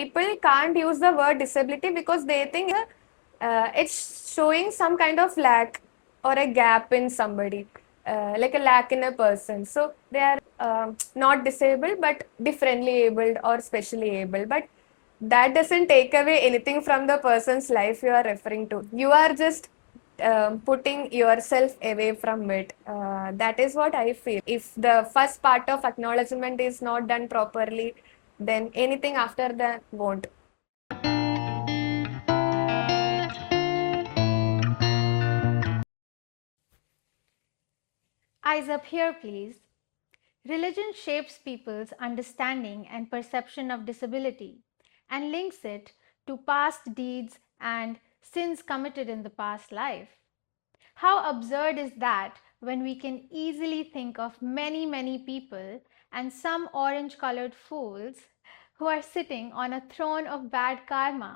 people can't use the word disability because they think it's showing some kind of lack or a gap in somebody, like a lack in a person. So they are not disabled but differently abled or specially able. But that doesn't take away anything from the person's life you are referring to. You are just putting yourself away from it. That is what I feel. If the first part of acknowledgement is not done properly, then anything after that won't. Eyes up here, please. Religion shapes people's understanding and perception of disability and links it to past deeds and sins committed in the past life. How absurd is that when we can easily think of many, many people and some orange colored fools who are sitting on a throne of bad karma?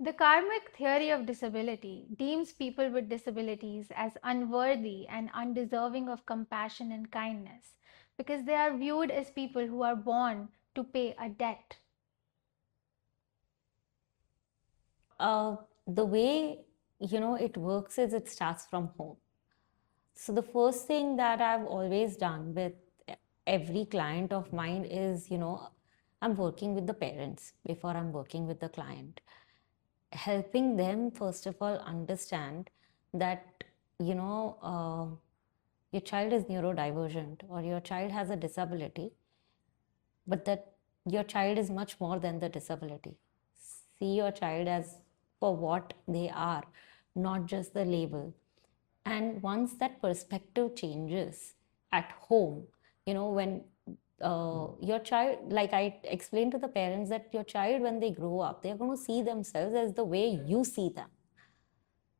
The karmic theory of disability deems people with disabilities as unworthy and undeserving of compassion and kindness because they are viewed as people who are born to pay a debt. The way it works is it starts from home. So the first thing that I've always done with every client of mine is, I'm working with the parents before I'm working with the client, helping them first of all understand that you know your child is neurodivergent or your child has a disability, but that your child is much more than the disability. See your child as for what they are, not just the label. And once that perspective changes at home, when your child, like I explained to the parents, that your child, when they grow up, they're going to see themselves as the way you see them.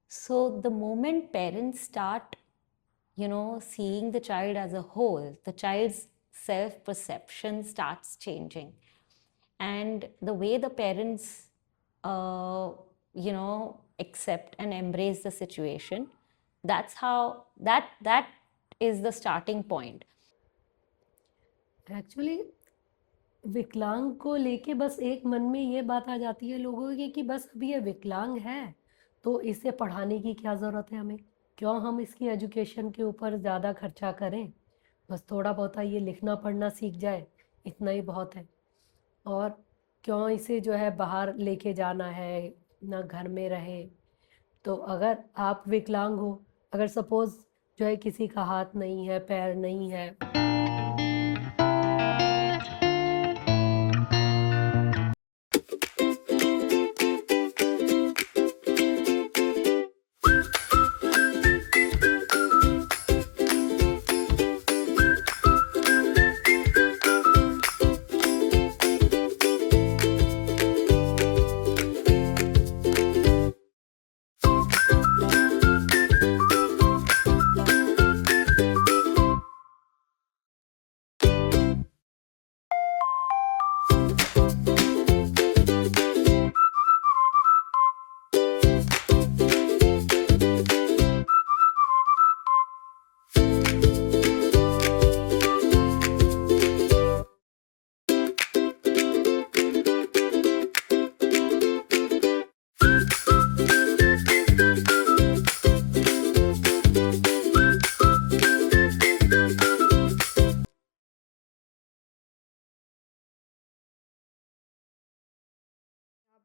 So the moment parents start, seeing the child as a whole, the child's self perception starts changing. And the way the parents, accept and embrace the situation, that's how that is the starting point. Actually विकलांग को लेके बस एक मन में ये बात आ जाती है लोगों की कि बस अभी ये विकलांग है तो इसे पढ़ाने की क्या ज़रूरत है हमें, क्यों हम इसकी एजुकेशन के ऊपर ज़्यादा खर्चा करें, बस थोड़ा बहुत ये लिखना पढ़ना सीख जाए, इतना ही बहुत है। और क्यों इसे जो है बाहर लेके जाना है, ना घर में रहे। तो अगर आप विकलांग हो, अगर सपोज़ जो है किसी का हाथ नहीं है, पैर नहीं है,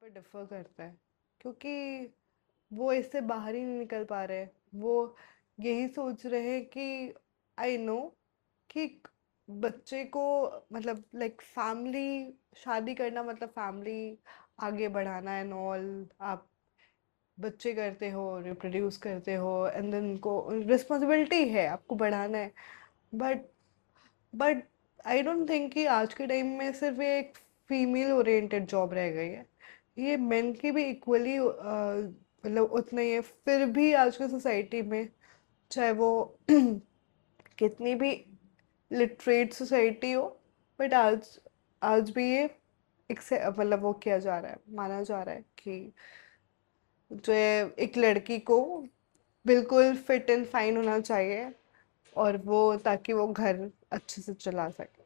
पे डिफर करता है क्योंकि वो इससे बाहर ही नहीं निकल पा रहे। वो यही सोच रहे हैं कि आई नो कि बच्चे को मतलब लाइक फैमिली शादी करना मतलब फैमिली आगे बढ़ाना एंड ऑल। आप बच्चे करते हो, रिप्रोड्यूस करते हो एंड देन उनको रिस्पॉन्सिबिलिटी है, आपको बढ़ाना है। But but I don't think कि आज के टाइम में सिर्फ ये एक फीमेल ओरिएंटेड जॉब रह गई है। ये मेन की भी इक्वली मतलब उतना ही है। फिर भी आज की सोसाइटी में चाहे वो कितनी भी लिटरेट सोसाइटी हो, बट आज आज भी ये मतलब वो किया जा रहा है, माना जा रहा है कि जो है एक लड़की को बिल्कुल फिट एंड फाइन होना चाहिए और वो ताकि वो घर अच्छे से चला सके।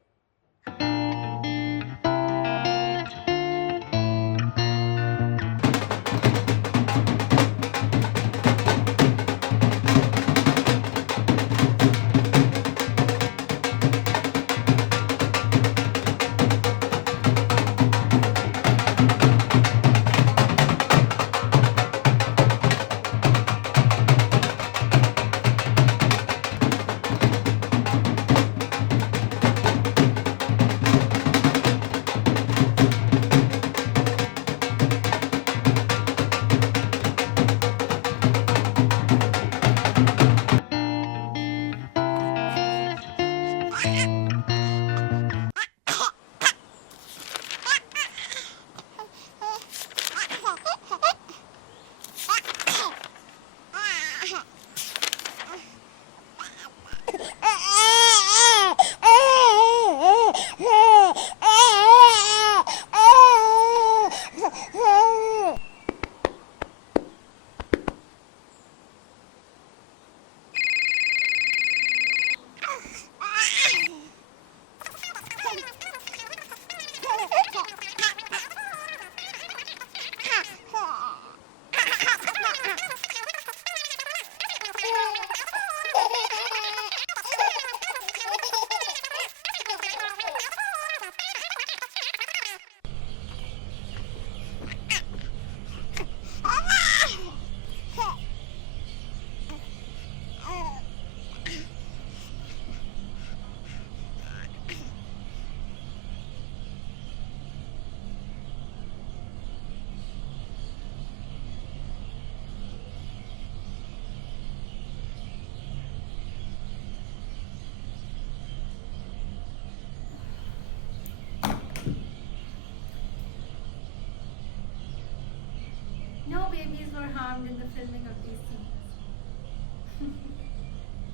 No babies were harmed in the filming of these scenes.